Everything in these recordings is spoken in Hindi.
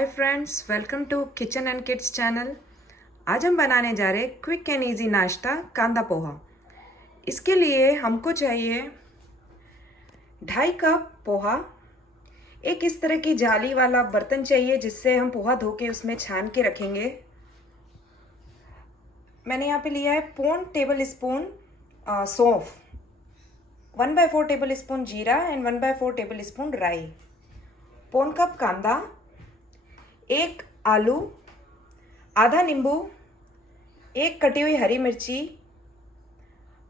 Hi friends, welcome to kitchen and kids channel. आज हम बनाने जा रहे हैं क्विक एंड इजी नाश्ता कांदा पोहा। इसके लिए हमको चाहिए 2.5 कप पोहा। एक इस तरह की जाली वाला बर्तन चाहिए जिससे हम पोहा धो के उसमें छान के रखेंगे। मैंने यहाँ पे लिया है 1 टेबल स्पून सौंफ, 1/4 टेबल स्पून जीरा एंड 1/4 टेबल स्पून राई, 1 कप कांदा, 1 आलू, आधा नींबू, 1 कटी हुई हरी मिर्ची,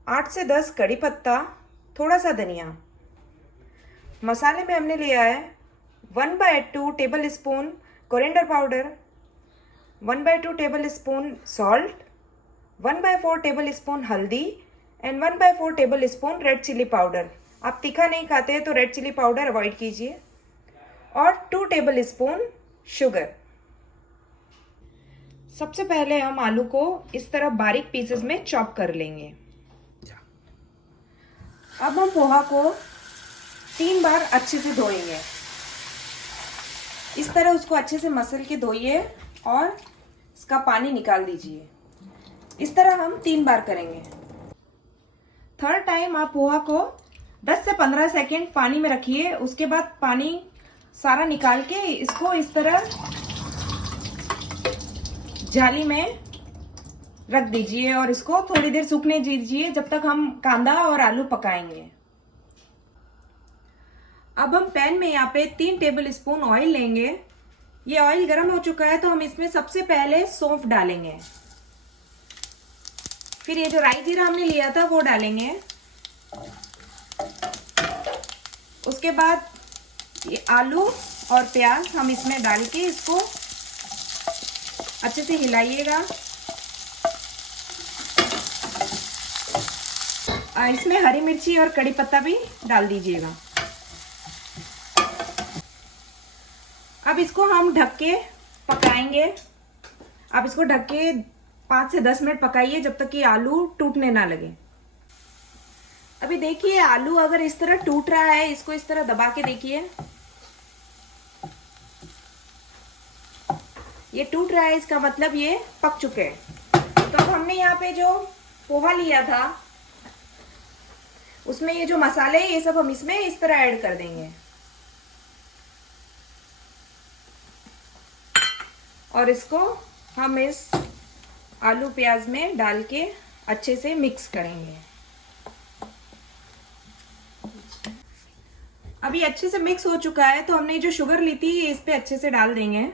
8 से 10 कड़ी पत्ता, थोड़ा सा धनिया। मसाले में हमने लिया है 1/2 table spoon coriander powder, 1/2 table spoon salt, 1/4 table spoon हल्दी and 1/4 table spoon red chilli powder. आप तीखा नहीं खाते हैं तो रेड चिली पाउडर अवॉइड कीजिए। और 2 टेबल स्पून शुगर। सबसे पहले हम आलू को इस तरह बारीक पीसेस में चॉप कर लेंगे। अब हम पोहा को 3 बार अच्छे से धोएंगे। इस तरह उसको अच्छे से मसल के धोइए और इसका पानी निकाल दीजिए। इस तरह हम 3 बार करेंगे। थर्ड टाइम आप पोहा को 10 से 15 सेकेंड पानी में रखिए। उसके बाद पानी सारा निकाल के इसको इस तरह जाली में रख दीजिए और इसको थोड़ी देर सूखने दीजिए जब तक हम कांदा और आलू पकाएंगे। अब हम पैन में यहाँ पे 3 टेबल स्पून ऑयल लेंगे। ये ऑयल गर्म हो चुका है तो हम इसमें सबसे पहले सौंफ डालेंगे। फिर ये जो राई जीरा हमने लिया था वो डालेंगे। उसके बाद ये आलू और प्याज हम इसमें डाल के इसको अच्छे से हिलाइएगा। इसमें हरी मिर्ची और कड़ी पत्ता भी डाल दीजिएगा। अब इसको हम ढक के पकाएंगे। आप इसको ढक के 5 से 10 मिनट पकाइए जब तक कि आलू टूटने ना लगे। अभी देखिए आलू अगर इस तरह टूट रहा है, इसको इस तरह दबा के देखिए, ये टूट रहा है, इसका मतलब ये पक चुके हैं। तो अब हमने यहाँ पे जो पोहा लिया था उसमें ये जो मसाले ये सब हम इसमें इस तरह ऐड कर देंगे और इसको हम इस आलू प्याज में डाल के अच्छे से मिक्स करेंगे। अभी अच्छे से मिक्स हो चुका है तो हमने जो शुगर ली थी इस पे अच्छे से डाल देंगे।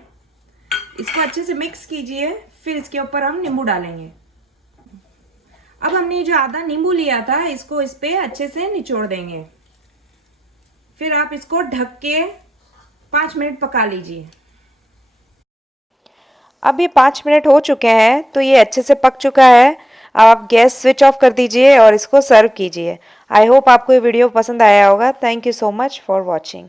इसको अच्छे से मिक्स कीजिए। फिर इसके ऊपर हम नींबू डालेंगे। अब हमने जो आधा नींबू लिया था इसको इस पे अच्छे से निचोड़ देंगे। फिर आप इसको ढक के 5 मिनट पका लीजिए। अब ये 5 मिनट हो चुके हैं तो ये अच्छे से पक चुका है। अब आप गैस स्विच ऑफ कर दीजिए और इसको सर्व कीजिए। आई होप आपको ये वीडियो पसंद आया होगा। Thank you so much for watching.